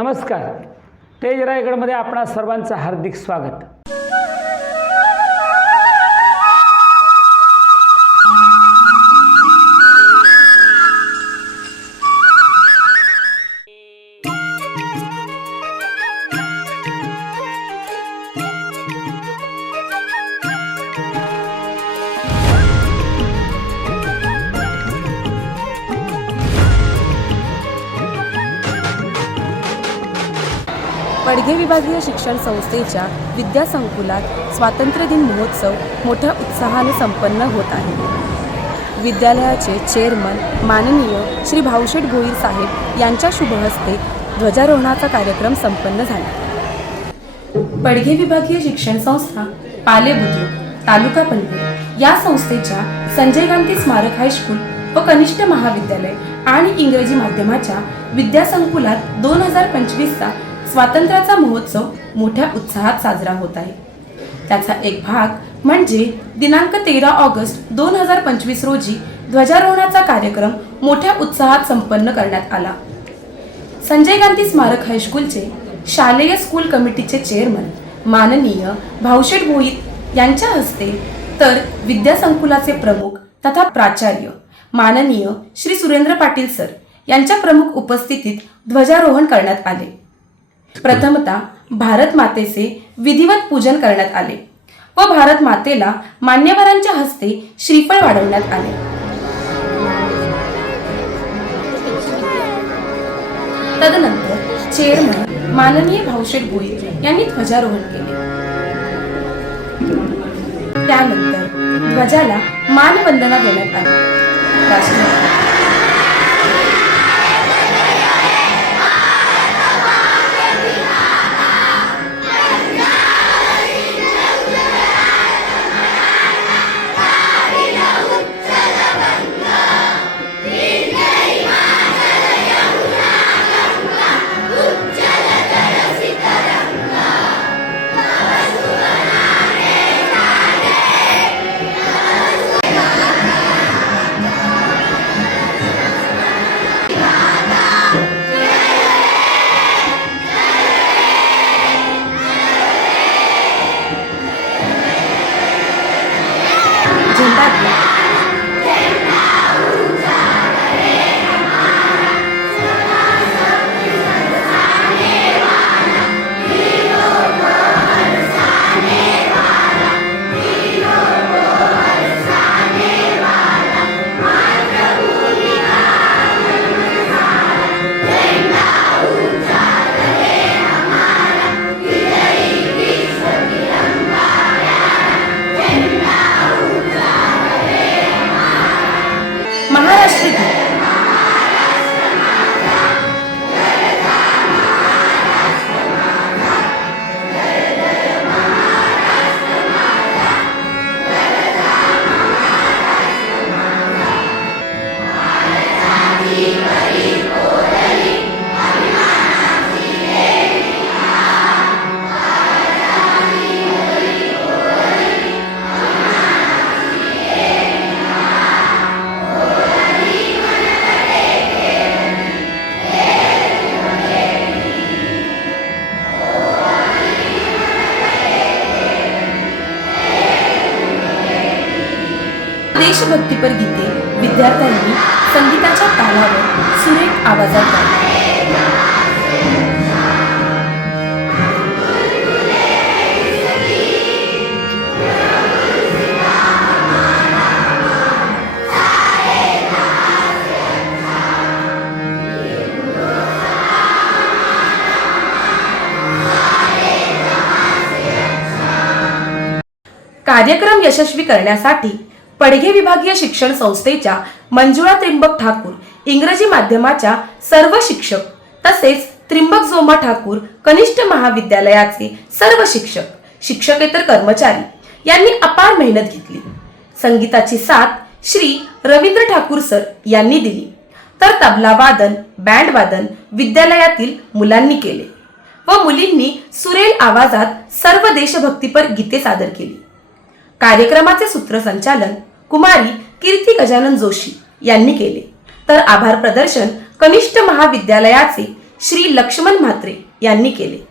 नमस्कार. तेज रायगडमध्ये आपणा सर्वांचं हार्दिक स्वागत. पडघे विभागीय शिक्षण संस्थेच्या विद्यासंकुलात स्वातंत्र्यदिन महोत्सव मोठ्या उत्साहाने संपन्न होत आहे. विद्यालयाचे चेअरमन माननीय श्री भाऊशेठ भोईर साहेब यांच्या शुभहस्ते ध्वजारोहणाचा कार्यक्रम संपन्न झाला. पडघे विभागीय शिक्षण संस्था पालेबुद्रुक तालुका पनवेल या संस्थेच्या संजय गांधी स्मारक हायस्कूल व कनिष्ठ महाविद्यालय आणि इंग्रजी माध्यमाच्या विद्यासंकुलात 2025चा स्वातंत्र्याचा महोत्सव मोठ्या उत्साहात साजरा होत आहे. त्याचा एक भाग म्हणजे दिनांक 13 ऑगस्ट 2025 रोजी ध्वजारोहणाचा कार्यक्रम मोठ्या उत्साहात संपन्न करण्यात आला. संजय गांधी स्मारक हायस्कूलचे शालेय स्कूल कमिटीचे चेअरमन माननीय भाऊशेठ भोईर यांच्या हस्ते तर विद्यासंकुलाचे प्रमुख तथा प्राचार्य माननीय श्री सुरेंद्र पाटील सर यांच्या प्रमुख उपस्थितीत ध्वजारोहण करण्यात आले. प्रथमतः भारत मातेचे विधिवत पूजन करण्यात आले व भारत मातेला मान्यवरांच्या हस्ते श्रीफळ वाढवण्यात आले. तदनंतर चेअरमन माननीय भाऊशेठ भोईर यांनी ध्वजारोहण केले. त्यानंतर ध्वजाला मानवंदना देण्यात आली. राष्ट्रपती देशभक्तीपर गीते विद्यार्थ्यांनी संगीताच्या तालावर सुरेख आवाजात गायली. कार्यक्रम यशस्वी करण्यासाठी पडघे विभागीय शिक्षण संस्थेच्या मंजुळा त्रिंबक ठाकूर इंग्रजी माध्यमाच्या सर्व शिक्षक तसेच त्रिंबक जोमा ठाकूर कनिष्ठ महाविद्यालयाचे सर्व शिक्षक शिक्षकेतर कर्मचारी यांनी अपार मेहनत घेतली. संगीताची साथ श्री रवींद्र ठाकूर सर यांनी दिली तर तबला वादन बँड वादन विद्यालयातील मुलांनी केले व मुलींनी सुरेल आवाजात सर्व देशभक्तीपर गीते सादर केली. कार्यक्रमाचे सूत्रसंचालन कुमारी कीर्ती गजानन जोशी यांनी केले तर आभार प्रदर्शन कनिष्ठ महाविद्यालयाचे श्री लक्ष्मण म्हात्रे यांनी केले.